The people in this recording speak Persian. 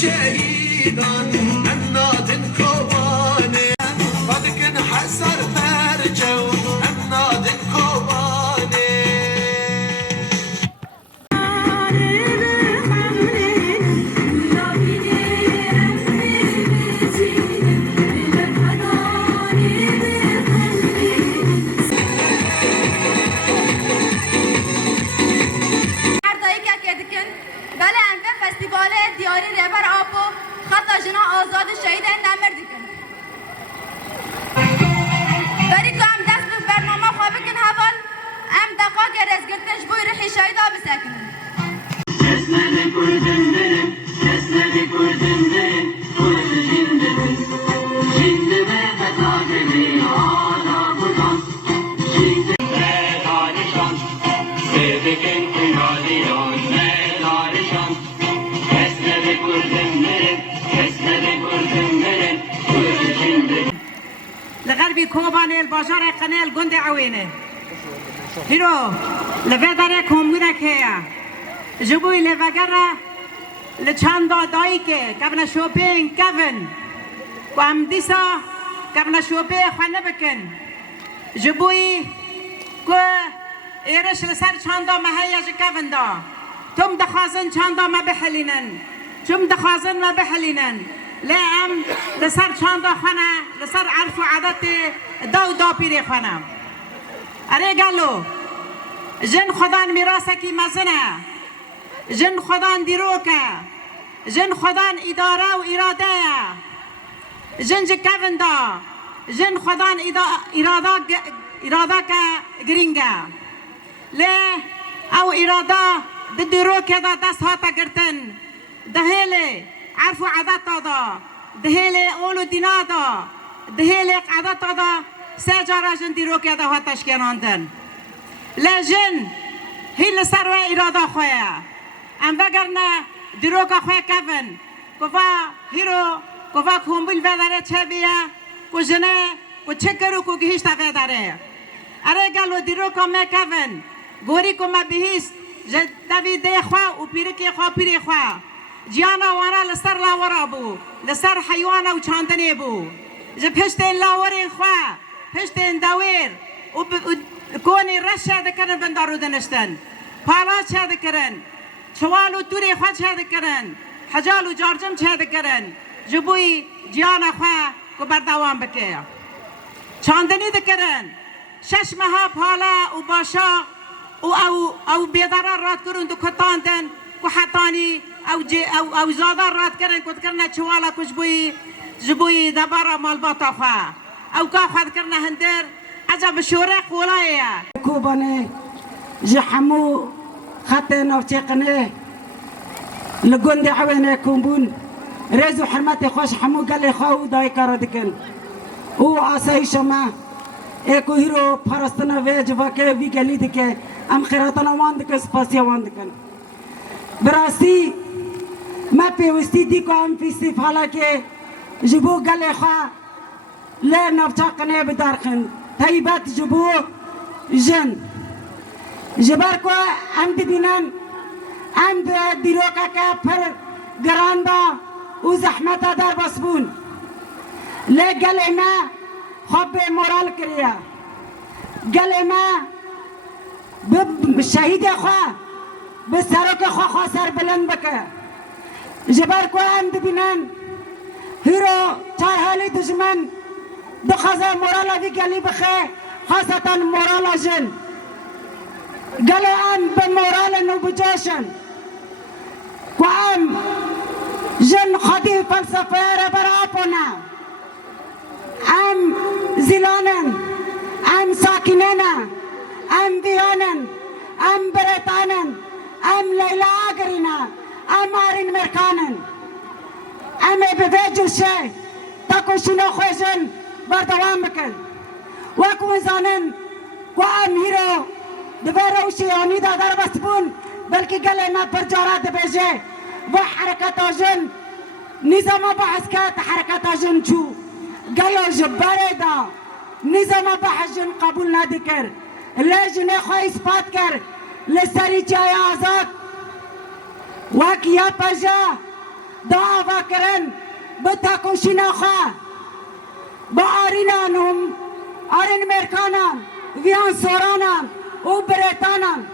شهيدان النادن كوباني صدق حسر فرجو النادن كوباني دیاری رهبر آبو خطا جنا آزاد شهید نمر دیکن بری که هم دست به برنامه خواه بکن حوال هم دقا گرز گرتنش بوی رحی شهید آب سکن سسنده کردن درم سسنده کردن درم کورد جندبن جنده به فتاده بی آلا بودان جنده به دارشان سیدکن کنالیان دارشان لغربي كوبان البشر قنال جند عوينه هيرو لفدار كومونك هيا جبوي لفجرة لچاندا دايكه قبل شوبين كفن وام ديسا قبل شوبي خانه بكن جبوي كو ايرش لسر چاندا مهيج كفن دا تم دخازن چاندا ما بحلينن تم دخازن ما بحلينن لا ام لسر چاندا خانه لسر عرف و عادت دا پیری خانه اره گلو جن خدان میراسه کی مزنه جن خدان دیروکه جن خدان اداره و اراده جن جکوین دا جن خدان اراده که گرینگه لی او اراده دیروکه دا دست هاتا گرتن دهیلی عرف و عادت دا دهیلی اولو دینا دا دهیلی عادت دا سجارا جن دیروکه دا هاتش کناندن لی جن هیل سروه اراده خواه ام وگرنه دیروکا خواه کفن کفا هیرو کفا کمبیل بداره چه بیا کو جنه کو چکرو کو گهیشت بداره اره گلو دیروکا می کفن گوری کو ما بهیست دوی ده خواه و پیرکی خواه پیری خواه جیانا وانا لسر لاورا بو لسر حیوانا و چاندنی بو جه پشتین لاوری خواه پشتین دویر و کونی رشه دکرن بندارو دنشتن پالا چه دکرن چوالو توری خواه چه دکرن حجالو جارجم چه دکرن جبوی جیانا خواه کو بردوام بکه چاندنی دکرن شش ماه پالا و باشا او بیدارا راد کرن دو کتاندن کو حتانی او زادا راد کرن کت کرنا چوالا کش بوی جبوی دبارا مالباتا خواه او که خواه کرنا هندر عجب شوره قولایه کوبانه جحمو خطه نوچقنه لگند عوینه کمبون رزو حرمت خوش حمو گل خواهو دای کارا دکن او آسای شما ایکو هیرو پرستنا ویج واقع وی گلی دکه ام خیراتنا وان دکن سپاسیا وان دکن براستی ما پیوستی دیکو ام فیستی فالا که جبو گل خواه لی نوچقنه بدارخن طیبت جبو جن جبر کو ام ببینن ام دیروکا که پر گراندا و زحمتا در بسبون لی گل ما خوب مورال کریا گل ما شهید خواه به سرک خواه سر بلند بکه جبر کو ام ببینن هیرو چای حالی دشمن دخوازه مورال وی گلی بخه خاصتا مورال جن گل ام به مورال نو بجاشن و ام جن خودی فلسفه را برا پونا ام زیلانن ام ساکننا ام بیانن ام بريطانن ام ليلى اقرنا ام ارين مركانن ام بفجر شيء تاكو شنو خوشن بردوام بكن وكو زانن وام هيرو دبرو شيوني دا دربسبون بلكي قالنا برجارات بيجي وحركات جن نظام بحث كات حركات جن شو قالوا جباري دا نظام بحث جن قبول نادكر لجنه خو اثبات کر لسری چای آزاد وکیا پجا دعوا کرن بتاکوشینا خو با آرینانم آرین مرکانان ویان سورانان و بریتانان